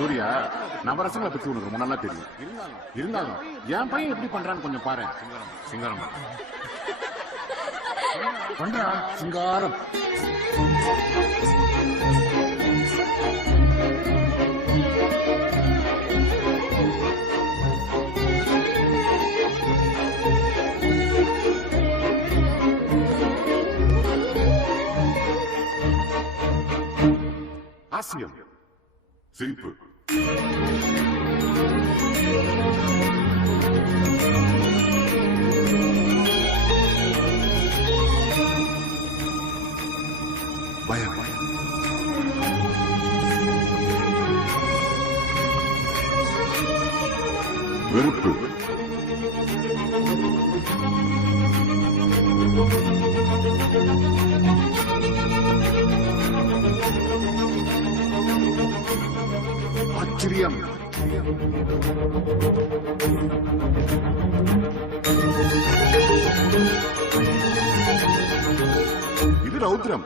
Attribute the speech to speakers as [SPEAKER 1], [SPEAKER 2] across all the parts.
[SPEAKER 1] சூர்யா நவரசங்களை பத்தி உனக்கு ரொம்ப நல்லா தெரியும். இருந்தாலும் என் பையன் எப்படி பண்றான்னு கொஞ்சம் பாரு. சிங்காரம். பண்றா? சிங்காரம். ஆசியம். சிரிப்பு. பயம் സാഹചര്യം ഇത് രൗദ്രം.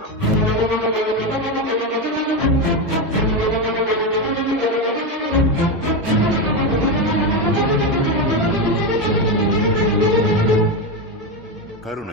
[SPEAKER 1] കരുണ